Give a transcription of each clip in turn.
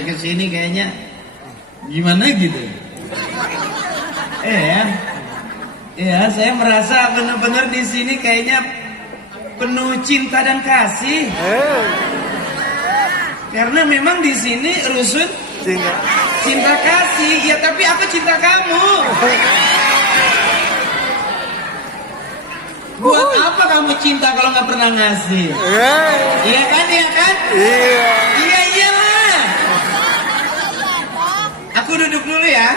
ke sini kayaknya gimana gitu. Ya, saya merasa benar-benar di sini kayaknya penuh cinta dan kasih. Karena memang di sini rusun cinta kasih. Ya tapi aku cinta kamu. Buat apa kamu cinta kalau nggak pernah ngasih? Iya kan, iya kan? Iya. Iya iyalah. Aku duduk dulu ya.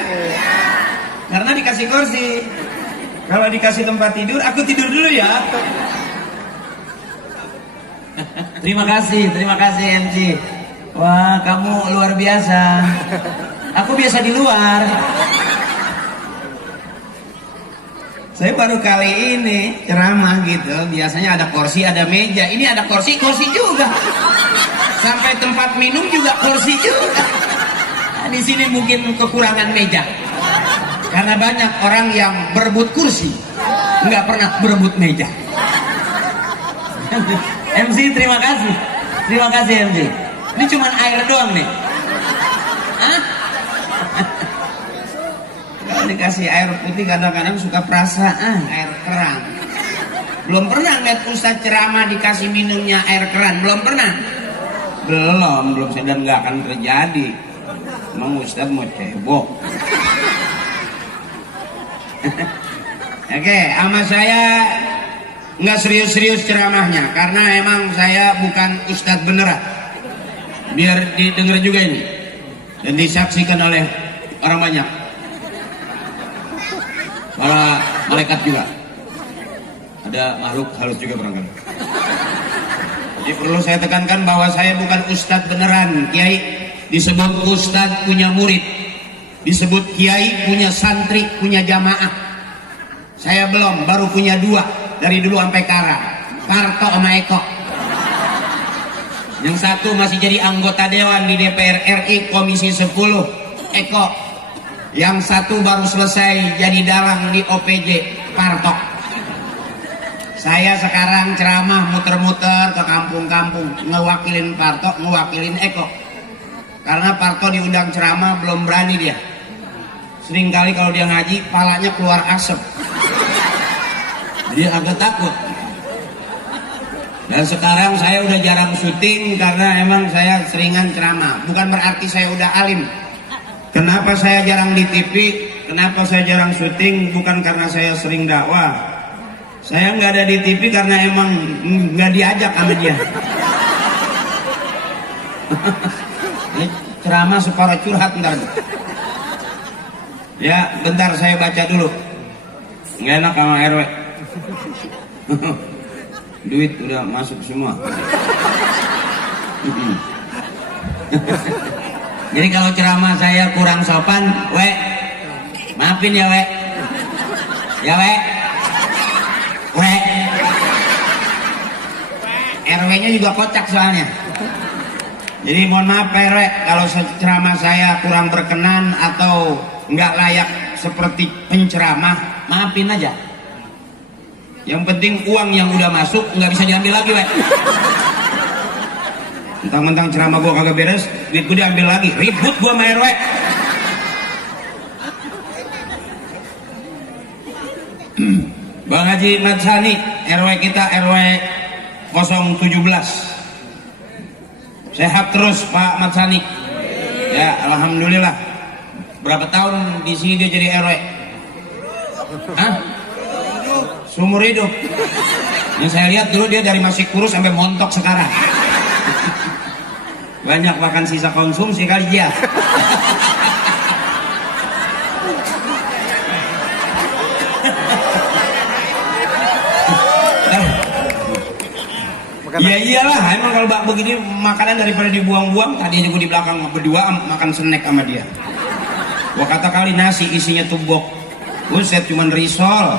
Karena dikasih kursi. Kalau dikasih tempat tidur, aku tidur dulu ya. Terima kasih MC. Wah, kamu luar biasa. Aku biasa di luar. Saya baru kali ini ceramah gitu. Biasanya ada kursi, ada meja. Ini ada kursi juga. Sampai tempat minum juga kursi juga. Nah, di sini mungkin kekurangan meja. Karena banyak orang yang berebut kursi, nggak pernah berebut meja. MC terima kasih MC. Ini cuma air doang nih. Hah? Kalau dikasih air putih kadang-kadang suka perasaan air keran. Belum pernah ngeliat ustadz ceramah dikasih minumnya air keran, belum pernah. Belum dan nggak akan terjadi. Emang ustadz mau cebok. Oke, sama saya nggak serius-serius ceramahnya karena emang saya bukan ustadz beneran. Biar didengar juga ini dan disaksikan oleh orang banyak, para malaikat juga, ada makhluk halus juga barangkali. Jadi perlu saya tekankan bahwa saya bukan ustadz beneran. Kiai disebut ustadz punya murid, disebut kiai punya santri, punya jamaah. Saya belum, baru punya 2 dari dulu sampai sekarang, Parto sama Eko. Yang satu masih jadi anggota dewan di DPR RI Komisi 10, Eko. Yang satu baru selesai jadi dalang di OPJ, Parto. Saya sekarang ceramah muter-muter ke kampung-kampung, ngewakilin Parto, ngewakilin Eko. Karena Parto diundang ceramah belum berani dia. Sering kali kalau dia ngaji, palanya keluar asap. Dia agak takut. Dan sekarang saya udah jarang syuting karena emang saya seringan ceramah. Bukan berarti saya udah alim. Kenapa saya jarang di TV? Kenapa saya jarang syuting? Bukan karena saya sering dakwah. Saya nggak ada di TV karena emang nggak diajak sama dia. Ini ceramah separuh curhat ntar. Ya, bentar saya baca dulu. Nggak enak sama RW. Duit udah masuk semua. Jadi kalau ceramah saya kurang sopan, maafin ya ya RW-nya juga kocak soalnya. Jadi mohon maaf RW kalau ceramah saya kurang berkenan atau nggak layak seperti penceramah, maafin aja. Yang penting uang yang udah masuk nggak bisa diambil lagi, mentang-mentang ceramah gua kagak beres, duit gua diambil lagi, ribut gua sama RW. Bang Haji Matsani, RW kita RW 017. Sehat terus Pak Matsani. Ya, alhamdulillah. Berapa tahun di sini dia jadi RW? Hah? Seumur hidup. Yang saya lihat dulu dia dari masih kurus sampai montok sekarang. Banyak makan sisa konsumsi kali dia. Ya iyalah, emang kalau begini makanan daripada dibuang-buang, tadi aja gue di belakang berdua makan snack sama dia. Gua kata kali nasi isinya tumbok, buset cuman risol.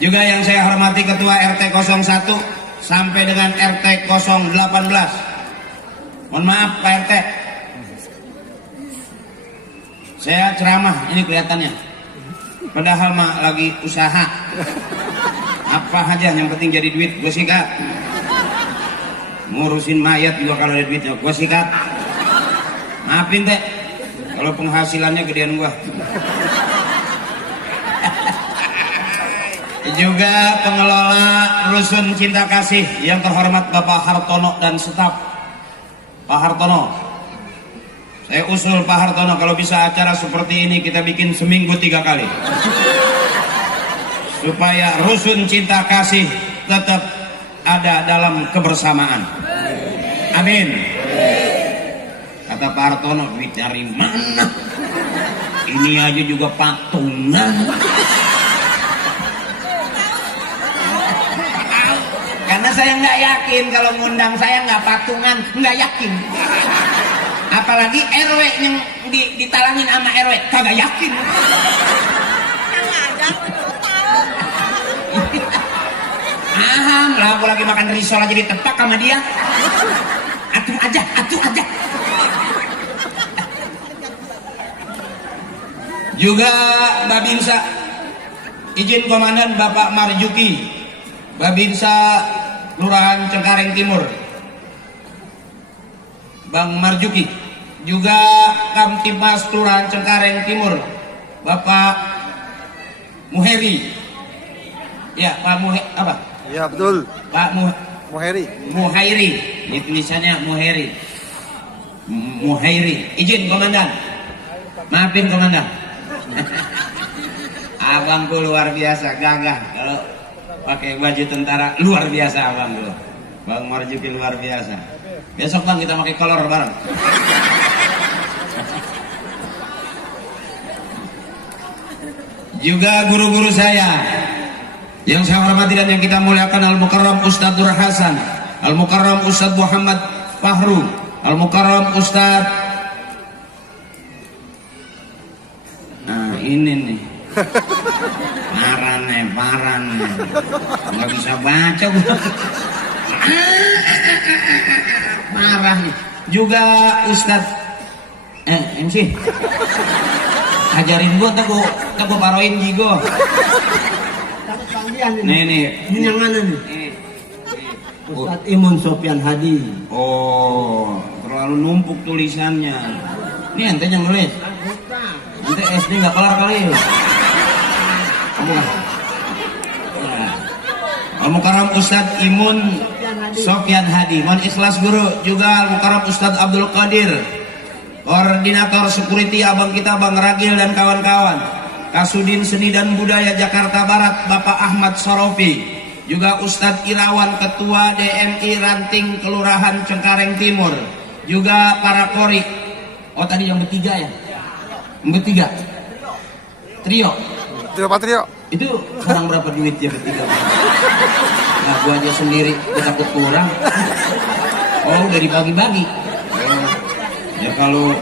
Juga yang saya hormati Ketua RT 01 sampai dengan RT 018. Mohon maaf Pak RT. Saya ceramah ini kelihatannya. Padahal mah lagi usaha. Apa aja yang penting jadi duit gue sikat. ngurusin mayat juga kalau ada duitnya gua sikat. Maafin teh kalau penghasilannya gedean gua. Juga pengelola Rusun Cinta Kasih yang terhormat Bapak Hartono dan staf. Pak Hartono, saya usul Pak Hartono kalau bisa acara seperti ini kita bikin seminggu 3 kali supaya Rusun Cinta Kasih tetap ada dalam kebersamaan. Amin. Kata Pak Hartono, duit dari mana? Ini aja juga patungan. Karena saya nggak yakin kalau ngundang saya nggak patungan, nggak yakin. Apalagi RW yang ditalangin sama RW, kagak yakin. Aham lah, aku lagi makan risol aja ditepak sama dia. Atuh aja. Juga Babinsa, izin Komandan Bapak Marjuki, Babinsa Kelurahan Cengkareng Timur, Bang Marjuki. Juga Kamtibmas Kelurahan Cengkareng Timur, Bapak Muheri. Ya, Pak apa? Ya betul. Pak Muhairi. Muhairi. Ini tulisannya Muhairi. Muhairi. Izin Komandan. Maafin Komandan. Abangku luar biasa, gagah kalau pakai baju tentara, luar biasa abang dulu. Bang Marjuki luar biasa. Besok bang kita pakai kolor bareng. Juga guru-guru saya yang saya hormati dan yang kita muliakan, Al-Mukarram Ustadz Nur Hasan, Al-Mukarram Ustadz Muhammad Fahru, Al-Mukarram Ustadz, nah ini nih parah nih nggak bisa baca gua. Marah nih. Juga Ustadz MC ajarin gua, tak gua paroin jigo. Nih yang mana nih? Ustadz Imun Sofyan Hadi. Oh, terlalu numpuk tulisannya. Ini ente yang nulis. Ente SD nggak kelar kali. Al-Mukarram Ustadz Imun Sofyan Hadi, mohon ikhlas guru. Juga Al-Mukarram Ustadz Abdul Qadir, Koordinator Security abang kita Bang Ragil dan kawan-kawan, Kasudin Seni dan Budaya Jakarta Barat Bapak Ahmad Sorofi. Juga Ustadz Irawan, Ketua DMI Ranting Kelurahan Cengkareng Timur. Juga para kori. Oh tadi yang bertiga ya? Bertiga? Trio? Trio. Itu sekarang berapa duit ya bertiga? Nah gua aja sendiri, gua takut kurang. Oh udah dibagi-bagi. Ya kalau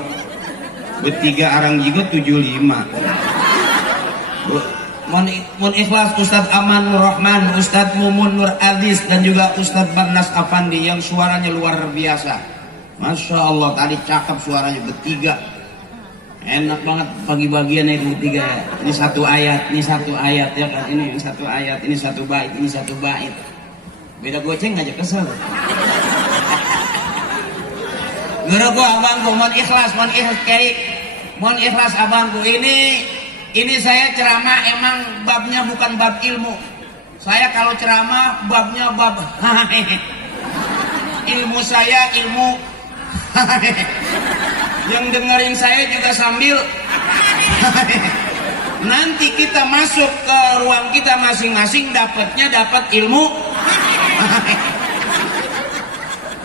bertiga arang juga 75. Mohon ikhlas Ustadz Aman Nur Rahman, Ustadz Mumun Nur Adis, dan juga Ustadz Barnas Afandi yang suaranya luar biasa. Masya Allah, tadi cakep suaranya bertiga. Enak banget bagi-bagian itu bertiga. Ini satu ayat ya kan. Ini satu ayat, ini satu bait, ini satu bait. Beda goceng aja kesel. Guru gua abangku, mohon ikhlas Kiai. Mohon ikhlas abangku. Ini saya ceramah emang babnya bukan bab ilmu. Saya kalau ceramah babnya bab ilmu saya ilmu yang dengerin saya juga sambil nanti kita masuk ke ruang kita masing-masing dapat ilmu.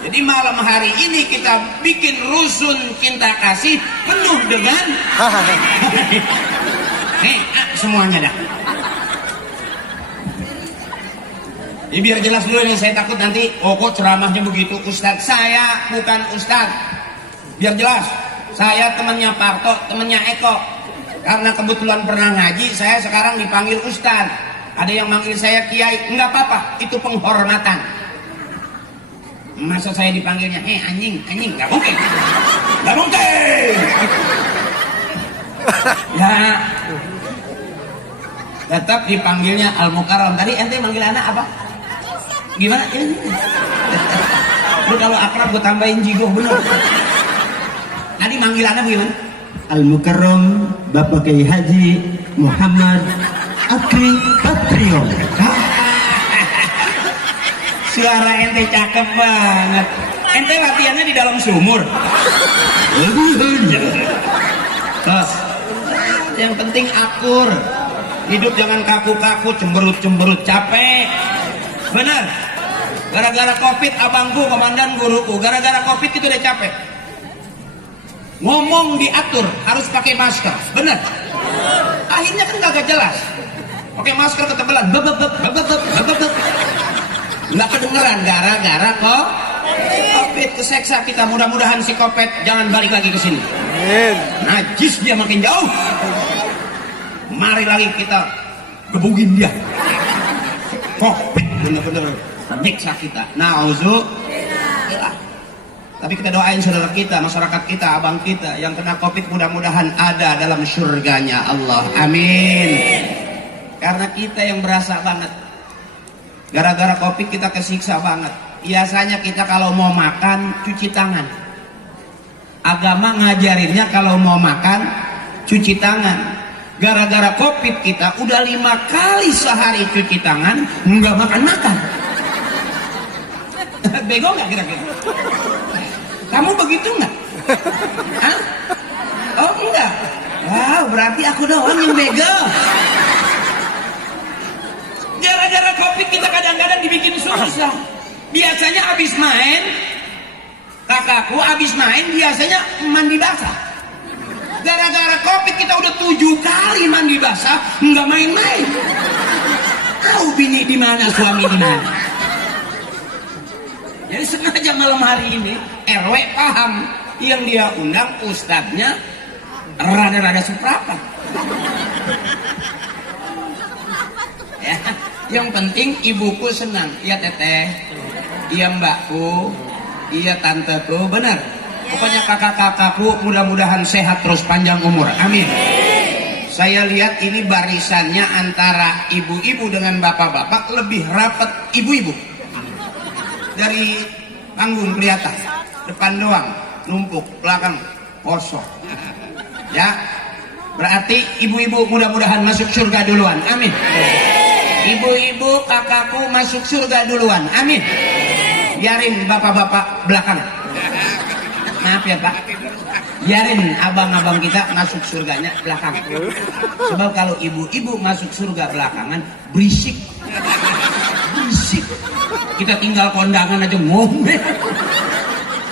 Jadi malam hari ini kita bikin Rusun Cinta Kasih penuh dengan semuanya dah. Ini biar jelas dulu nih, saya takut nanti kok ceramahnya begitu. Ustadz, saya bukan Ustadz. Biar jelas, saya temannya Parto, temannya Eko. Karena kebetulan pernah ngaji, saya sekarang dipanggil Ustadz. Ada yang manggil saya Kiai, enggak apa-apa, itu penghormatan. Masa saya dipanggilnya, anjing, enggak mungkin. Enggak mungkin. Ya, tetap dipanggilnya Al-Mukarram. Tadi ente manggil anak apa? Gimana? Lu kalau akrab gue tambahin jigo bener. Tadi manggilannya bagaimana? Al-Mukarram Bapak Kiai Haji Muhammad Akri Patrio. Suara ente cakep banget. Ente latihannya di dalam sumur. Terus, yang penting akur. Hidup jangan kaku-kaku, cemberut-cemberut, capek. Bener. Gara-gara covid abangku, komandan guruku, gara-gara covid itu udah capek. Ngomong diatur, harus pakai masker. Bener. Akhirnya kan gak jelas. Pakai masker ketebalan, nggak kedengeran gara-gara kok covid keseksa kita. Mudah-mudahan si covid jangan balik lagi ke sini. Amin. Najis dia makin jauh. Mari lagi kita gebugin dia. Covid bener-bener nyiksa kita. Nauzubillah. Tapi kita doain saudara kita, masyarakat kita, abang kita yang kena covid, mudah-mudahan ada dalam surganya Allah. Amin. Karena kita yang berasa banget. Gara-gara covid kita kesiksa banget. Biasanya kita kalau mau makan cuci tangan. Agama ngajarinnya kalau mau makan cuci tangan. Gara-gara covid kita udah 5 kali sehari cuci tangan, nggak makan-makan. Bego nggak kira-kira? Kamu begitu nggak? Hah? Oh enggak? Wow, berarti aku doang yang bego. Gara-gara covid kita kadang-kadang dibikin susah. Biasanya habis main, kakakku habis main biasanya mandi basah. Gara-gara covid kita udah 7 kali mandi basah, nggak main-main. Tahu bini di mana, suami di mana. Jadi sengaja malam hari ini RW paham, yang dia undang ustadznya rada-rada seprapat. Ya, yang penting ibuku senang, iya teteh, iya mbakku, iya tanteku, benar. Pokoknya kakak-kakakku mudah-mudahan sehat terus, panjang umur, amin. Saya lihat ini barisannya antara ibu-ibu dengan bapak-bapak lebih rapat ibu-ibu. Dari panggung kelihatan, depan doang numpuk, belakang kosong. Ya, berarti ibu-ibu mudah-mudahan masuk surga duluan, amin. Ibu-ibu kakakku masuk surga duluan, amin. Biarin bapak-bapak belakangan. Maaf ya Pak, biarin abang-abang kita masuk surganya belakangan. Sebab kalau ibu-ibu masuk surga belakangan, berisik. Berisik. Kita tinggal kondangan aja ngomel.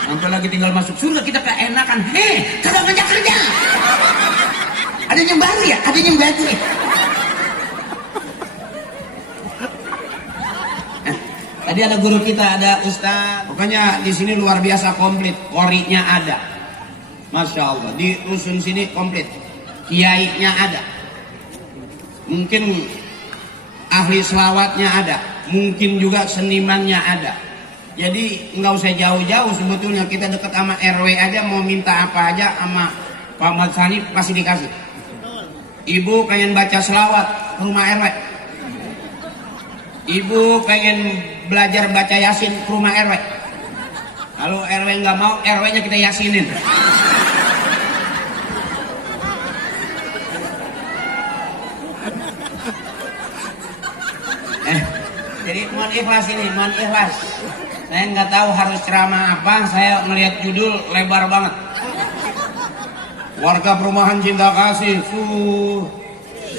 Sampai lagi tinggal masuk surga kita keenakan. Hei, kagak ngajak kerja. Ada yang baru ya? Ada yang baru ya? Tadi ada guru kita, ada ustaz. Pokoknya di sini luar biasa komplit. Korinya ada. Masya Allah. Di rusun sini komplit. Kiainya ada. Mungkin ahli selawatnya ada. Mungkin juga senimannya ada. Jadi nggak usah jauh-jauh sebetulnya. Kita dekat sama RW aja, mau minta apa aja sama Pak Ahmad Sani pasti dikasih. Ibu pengen baca selawat ke rumah RW. Ibu pengen belajar baca yasin ke rumah RW. Kalau RW nggak mau, RW-nya kita yasinin. Jadi mohon ikhlas ini, mohon ikhlas. Saya nggak tahu harus ceramah apa. Saya melihat judul lebar banget. Warga perumahan cinta kasih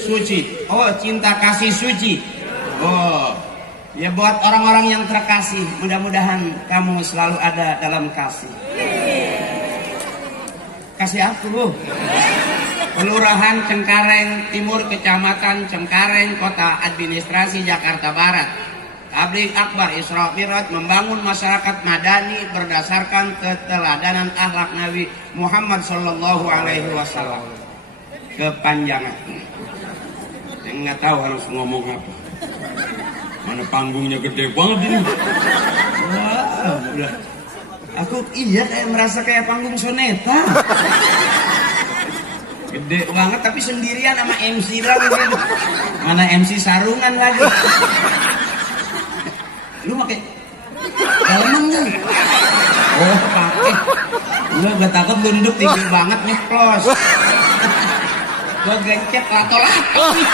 suci. Oh, cinta kasih suci. Oh, ya buat orang-orang yang terkasih. Mudah-mudahan kamu selalu ada dalam kasih. Kasih aku loh. Kelurahan Cengkareng Timur, Kecamatan Cengkareng, Kota Administrasi Jakarta Barat. Tabligh Akbar Isra Mi'raj membangun masyarakat madani berdasarkan keteladanan akhlak Nabi Muhammad Sallallahu Alaihi Wasallam. Kepanjangan. Saya nggak tahu harus ngomong apa. Mana panggungnya gede banget ini. Wah, udah. Aku iya kayak merasa kayak panggung soneta. Gede banget tapi sendirian sama MC lagi. Mana MC sarungan lagi. Lu pakai daleman kan? Oh, pakai. Gue takut gunduk tinggi banget nih, plus. Gue gencet lato-lato nih.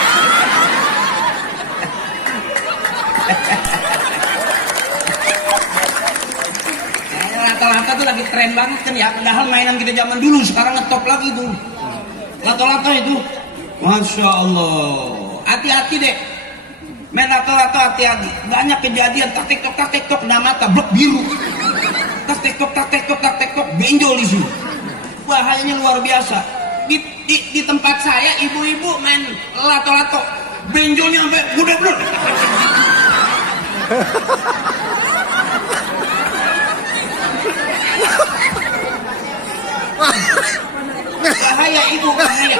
Lato-lato tuh lagi tren banget kan ya. Padahal mainan kita zaman dulu, sekarang ngetop lagi tuh. Lato-lato itu. Masya Allah. Hati-hati deh. Main lato-lato hati-hati. Banyak kejadian tak tiktok kena mata blok biru. Tak tiktok benjol di sini. Bahayanya luar biasa. Di tempat saya ibu-ibu main lato-lato. Benjolnya sampai budak-budak. Bahaya ibu, bahaya.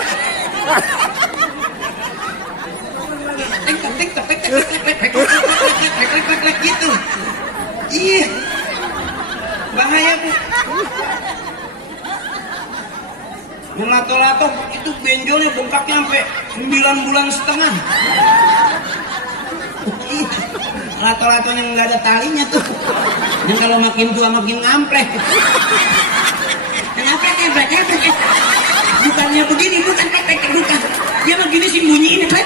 Tiktok gitu. Iya. Bahaya bu. Lato-lato itu benjolnya bengkaknya sampai 9,5 bulan. Lato-latonya nggak ada talinya tuh. Dan kalau makin tua makin ngamplek. Kenapa ngamplek? Bukannya begini, bukan. Dia begini sih bunyiin klek.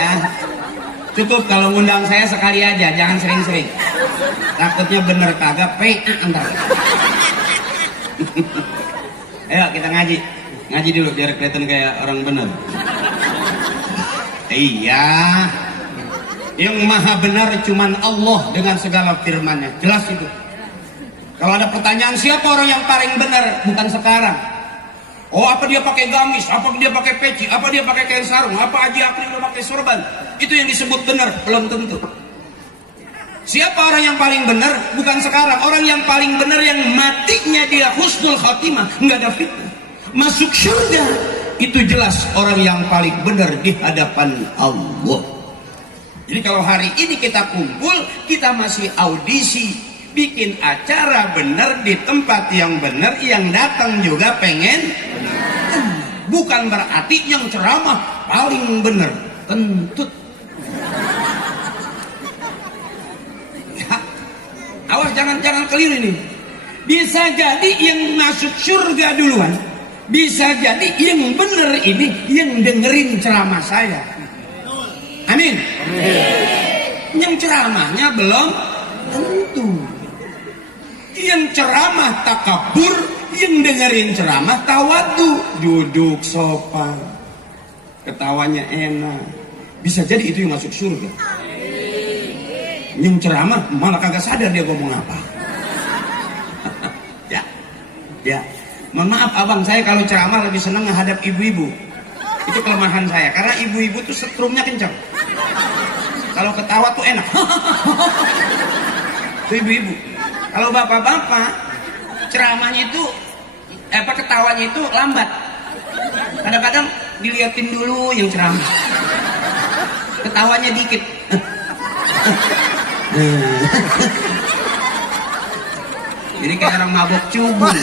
Ya, cukup kalau ngundang saya sekali aja, jangan sering-sering. Takutnya bener kagak PA entar. Ayo kita ngaji dulu biar kelihatan kayak orang bener. Iya, yang maha benar cuman Allah dengan segala firman-Nya. Jelas itu. Kalau ada pertanyaan siapa orang yang paling benar, bukan sekarang. Oh, apa dia pakai gamis, apa dia pakai peci, apa dia pakai kain sarung, apa Haji Akrim pakai sorban, itu yang disebut benar, belum tentu. Siapa orang yang paling benar? Bukan sekarang. Orang yang paling benar yang matinya dia husnul khatimah, nggak ada fitnah, masuk surga. Itu jelas orang yang paling benar di hadapan Allah. Jadi kalau hari ini kita kumpul, kita masih audisi, bikin acara benar di tempat yang benar, yang datang juga pengen. Bukan berarti yang ceramah paling benar, kentut. Ya, awas jangan keliru ini. Bisa jadi yang masuk surga duluan, bisa jadi yang benar ini yang dengerin ceramah saya. Amin. Yang ceramahnya belum tentu. Yang ceramah takabur, yang dengerin ceramah tawadu, duduk sopan, ketawanya enak. Bisa jadi itu yang masuk surga. Yang ceramah malah kagak sadar dia ngomong apa. Ya. Mohon maaf abang, saya kalau ceramah lebih senang menghadap ibu-ibu. Itu kelemahan saya, karena ibu-ibu tuh setrumnya kencang. Kalau ketawa tuh enak. Itu ibu-ibu. Kalau bapak-bapak ceramahnya itu ketawanya itu lambat. Kadang-kadang diliatin dulu yang ceramah. Ketawanya dikit. Jadi kayak orang mabok cubung.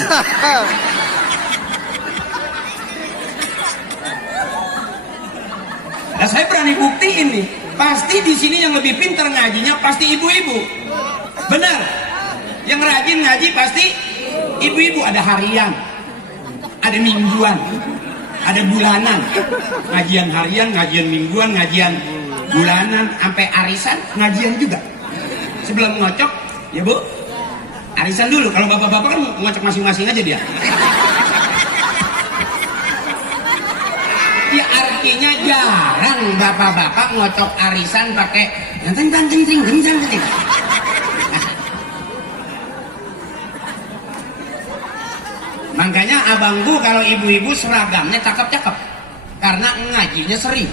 Nah, saya berani buktiin nih. Pasti di sini yang lebih pintar ngajinya pasti ibu-ibu. Benar. Yang rajin ngaji pasti ibu-ibu. Ada harian, ada mingguan, ada bulanan. Ngajian harian, ngajian mingguan, ngajian bulanan, sampai arisan ngajian juga. Sebelum ngocok, ya bu, arisan dulu. Kalau bapak-bapak kan ngocok masing-masing aja dia. Ya artinya jarang bapak-bapak ngocok arisan pakai gencang. Makanya abangku kalau ibu-ibu seragamnya cakep-cakep, karena ngajinya sering.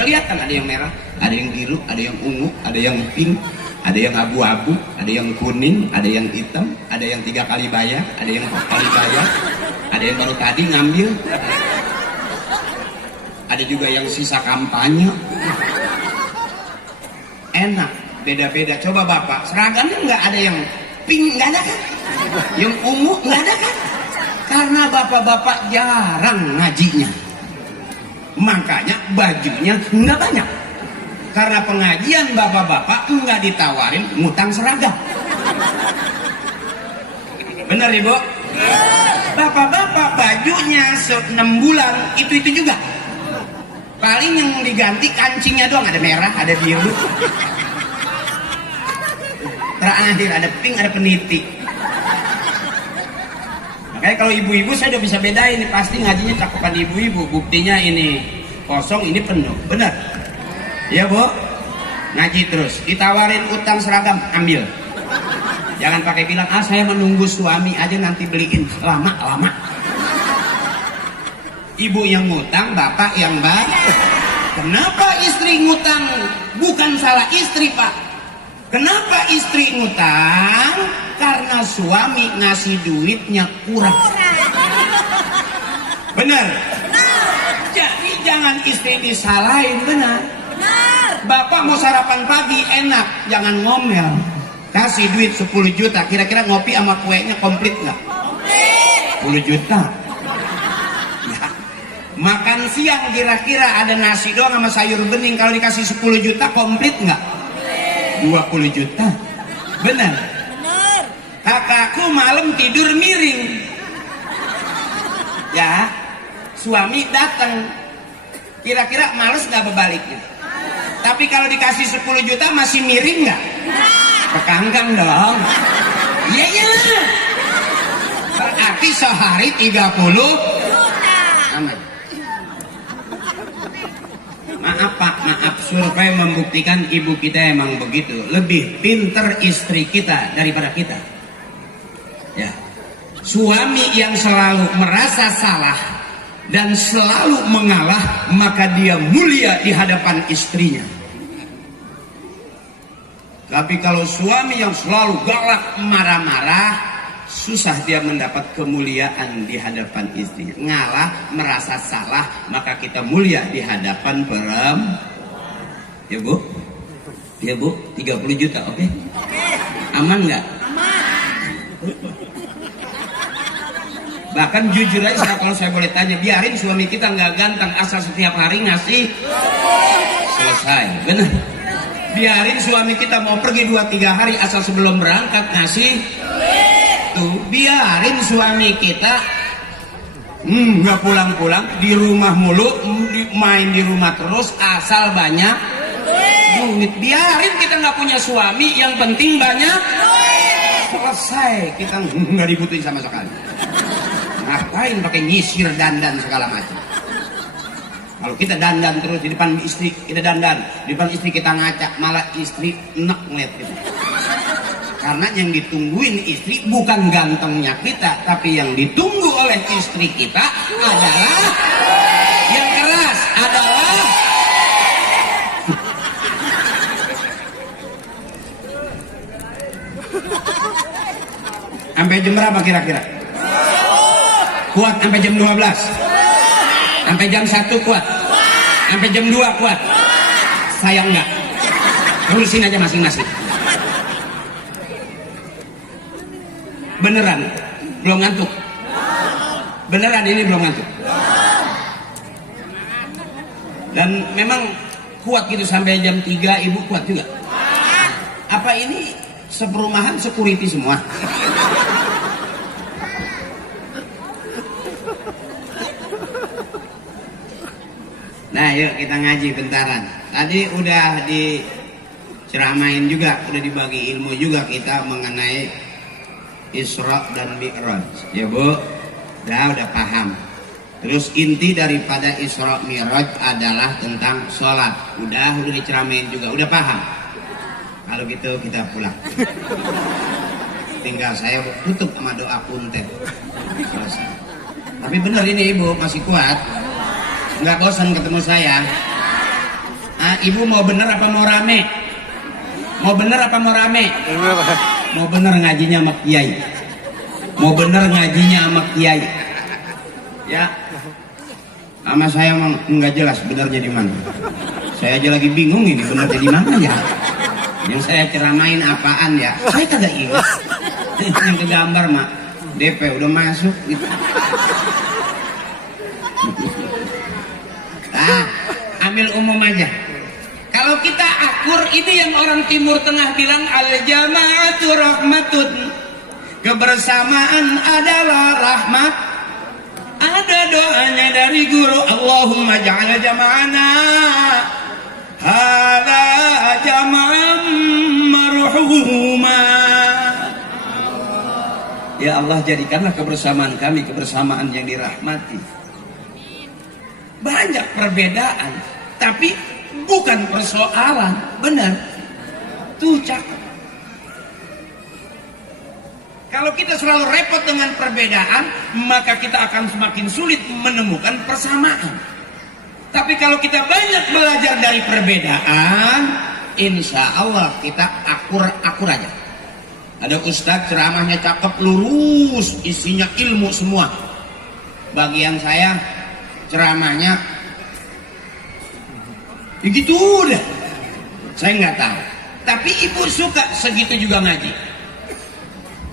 Kelihatan ada yang merah, ada yang biru, ada yang ungu, ada yang pink, ada yang abu-abu, ada yang kuning, ada yang hitam, ada yang 3 kali bayar, ada yang 4 kali bayar, ada yang baru tadi ngambil, ada juga yang sisa kampanye. Enak, beda-beda. Coba bapak, seragamnya nggak ada yang pink, nggak ada kan? Yang ungu nggak ada kan? Karena bapak-bapak jarang ngajinya, makanya bajunya nggak banyak. Karena pengajian bapak-bapak nggak ditawarin ngutang seragam. Bener ibu? Bapak-bapak bajunya 6 bulan itu juga. Paling yang diganti kancingnya doang, ada merah, ada biru. Terakhir ada pink, ada peniti. Makanya kalau ibu-ibu saya udah bisa bedain, ini pasti ngajinya cakupan ibu-ibu. Buktinya ini kosong, ini penuh. Bener? Iya bu? Ngaji terus, ditawarin utang seragam, ambil. Jangan pakai bilang, saya menunggu suami aja nanti beliin. Lama-lama. Ibu yang ngutang, bapak yang bayar. Kenapa istri ngutang? Bukan salah istri pak. Kenapa istri ngutang? Karena suami ngasih duitnya kurang. Benar? Jadi jangan istri disalahin, benar? Bapak mau sarapan pagi enak, jangan ngomel. Kasih duit 10 juta, kira-kira ngopi sama kuenya komplit nggak? 10 juta. Ya. Makan siang kira-kira ada nasi doang sama sayur bening, kalau dikasih 10 juta komplit nggak? 20 juta. Benar? Kakakku malam tidur miring. Ya, suami datang. Kira-kira males nggak berbaliknya? Tapi kalau dikasih 10 juta masih miring nggak? Pekangkang dong. Iya iya. Berarti sehari 30 juta. Aman. Maaf pak, maaf, survei membuktikan ibu kita emang begitu. Lebih pinter istri kita daripada kita. Ya. Suami yang selalu merasa salah dan selalu mengalah, maka dia mulia di hadapan istrinya. Tapi kalau suami yang selalu galak, marah-marah, susah dia mendapat kemuliaan di hadapan istrinya. Ngalah, merasa salah, maka kita mulia di hadapan perempuan. Ya bu? Ya bu? 30 juta, oke? Aman nggak? Bahkan jujur aja kalau saya boleh tanya, biarin suami kita nggak ganteng, asal setiap hari ngasih selesai. Benar? Biarin suami kita mau pergi 2-3 hari, asal sebelum berangkat ngasih tuh. Biarin suami kita nggak pulang-pulang, di rumah mulu, main di rumah terus, asal banyak duit. Biarin kita nggak punya suami, yang penting banyak selesai. Kita nggak dibutuhin sama sekali. Ngapain pakai nyisir, dandan segala macam? Kalau kita dandan terus di depan istri, kita dandan di depan istri, kita ngacak, malah istri enak ngeliat kita. Karena yang ditungguin istri bukan gantengnya kita, tapi yang ditunggu oleh istri kita adalah yang keras, adalah sampai jam berapa kira-kira? Kuat sampai jam 12? Sampai jam 1 kuat? Sampai jam 2 kuat? Sayang enggak? Urusin aja masing-masing. Beneran? Belum ngantuk? Beneran ini belum ngantuk? Dan memang kuat gitu sampai jam 3, ibu kuat juga? Apa ini seperumahan security semua? Nah yuk kita ngaji bentaran. Tadi udah diceramain juga, udah dibagi ilmu juga kita mengenai Isra dan Mi'raj. Ya bu, udah paham. Terus inti daripada Isra Mi'raj adalah tentang sholat. Udah diceramain juga, udah paham. Kalau gitu kita pulang. Tinggal saya tutup sama doa punten. Selesai. Tapi bener ini ibu masih kuat. Nggak bosan ketemu saya. Ibu mau bener apa mau rame? Mau bener apa mau rame? Mau bener ngajinya sama kiai. Mau bener ngajinya sama kiai. Ya. Sama saya emang nggak jelas benernya di mana. Saya aja lagi bingung ini benernya di mana ya. Yang saya ceramain apaan ya? Saya kagak ingat. Yang kegambar mak. DP udah masuk gitu. Nah, ambil umum aja. Kalau kita akur, ini yang orang Timur Tengah bilang al-jama'atu rahmatun. Kebersamaan adalah rahmat. Ada doanya dari guru, Allahumma ja'ala jama'ana hadza jama'an marhuma. Ya Allah, jadikanlah kebersamaan kami kebersamaan yang dirahmati. Banyak perbedaan, tapi bukan persoalan. Benar tuh, cakep. Kalau kita selalu repot dengan perbedaan, maka kita akan semakin sulit menemukan persamaan. Tapi kalau kita banyak belajar dari perbedaan, insya Allah kita akur aja. Ada ustadz ceramahnya cakep, lurus, isinya ilmu semua. Bagian saya ceramahnya begitu udah, saya nggak tahu. Tapi ibu suka segitu juga ngaji.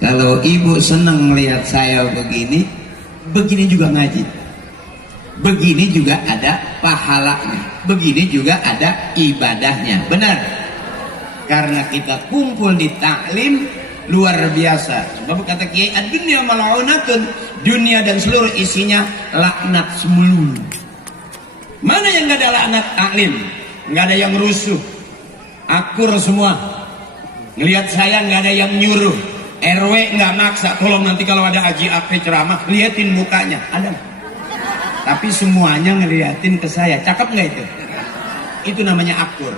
Kalau ibu senang melihat saya begini, begini juga ngaji. Begini juga ada pahalanya, begini juga ada ibadahnya. Benar? Karena kita kumpul di taklim luar biasa. Sebab kata Kiai, ad-dunya mal'unatun, dunia dan seluruh isinya laknat semulu. Mana yang nggak ada laknat? Taklim, nggak ada yang rusuh, akur semua. Ngelihat saya nggak ada yang nyuruh. RW nggak maksa, tolong nanti kalau ada haji akte ceramah liatin mukanya, ada. Tapi semuanya ngeliatin ke saya. Cakep nggak itu? Itu namanya akur.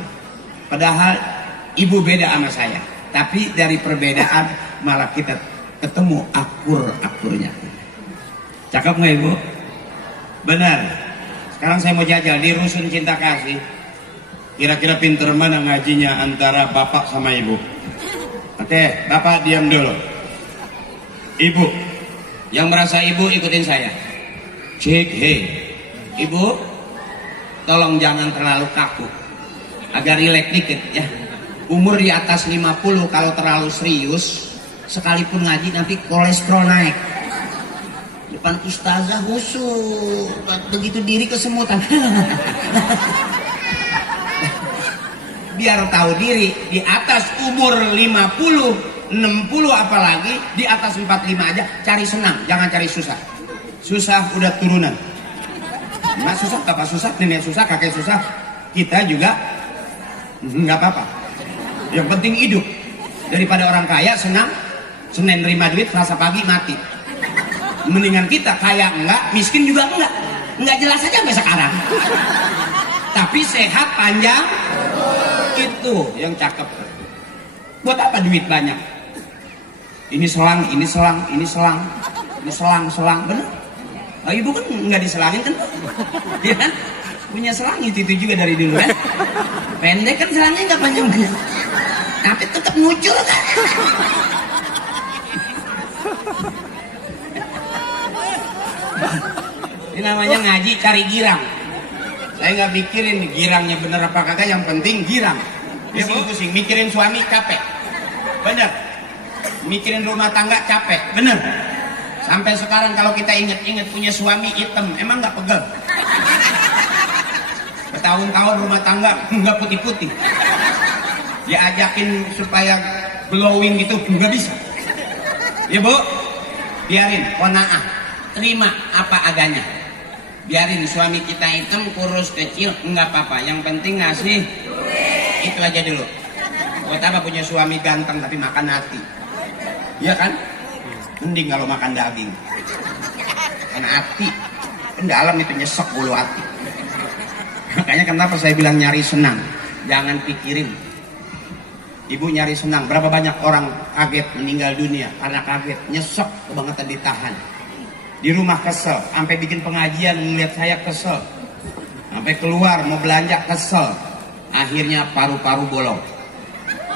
Padahal ibu beda sama saya, tapi dari perbedaan malah kita ketemu akur-akurnya. Cakep nggak ibu? Benar. Sekarang saya mau jajal di Rusun Cinta Kasih. Kira-kira pinter mana ngajinya antara bapak sama ibu? Oke, bapak diam dulu. Ibu, yang merasa ibu ikutin saya. Cek, hei, ibu, tolong jangan terlalu kaku, agak rileks dikit ya. Umur di atas 50 kalau terlalu serius, sekalipun ngaji nanti kolesterol naik. Depan ustazah khusyuk, begitu diri kesemutan. Biar tahu diri, di atas umur 50, 60 apalagi, di atas 45 aja cari senang, jangan cari susah. Susah udah turunan. Nah, susah, bapak susah, nenek susah, kakek susah, kita juga nggak apa-apa. Yang penting hidup. Daripada orang kaya senang, Senin nerima duit, Selasa pagi mati. Mendingan kita kaya enggak, miskin juga enggak jelas aja sampai sekarang. Tapi sehat panjang, itu yang cakep. Buat apa duit banyak? Ini selang, ini selang, ini selang, ini selang, bener? Oh, ibu kan nggak diselangin kan? Ya kan? Punya selang itu juga dari dulu kan? Pendek kan selangnya nggak panjang kan? Tapi tetap ngucur kan? Ini namanya ngaji cari girang. Saya nggak mikirin girangnya bener apa kagak, yang penting girang. Pusing-pusing mikirin suami capek, bener. Mikirin rumah tangga capek, bener. Sampai sekarang kalau kita inget-inget punya suami hitam, emang nggak pegel. Bertahun-tahun rumah tangga nggak putih-putih. Diajakin supaya glowing gitu nggak bisa. Ya bu, biarin, qanaah, terima apa adanya. Biarin suami kita hitam, kurus, kecil, nggak apa-apa. Yang penting ngasih, itu aja dulu. Buat apa punya suami ganteng tapi makan hati? Iya kan? Mending kalau makan daging. Makan hati, kan dalam itu nyesek bulu hati. Makanya kenapa saya bilang nyari senang, jangan pikirin. Ibu nyari senang, berapa banyak orang kaget meninggal dunia karena kaget, nyesek kebangetan ditahan. Di rumah kesel, sampai bikin pengajian melihat saya kesel, sampai keluar mau belanja kesel, akhirnya paru-paru bolong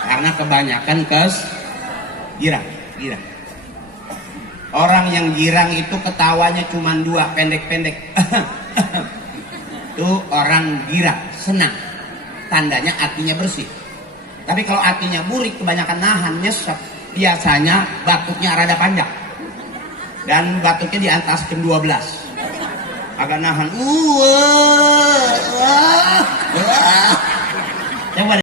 karena kebanyakan girang. Orang yang girang itu ketawanya cuma dua, pendek-pendek. Itu orang girang, senang, tandanya hatinya bersih. Tapi kalau hatinya burik, kebanyakan nahan, nyesek, biasanya batuknya rada panjang. dan batuknya di atas ke 12 agak nahan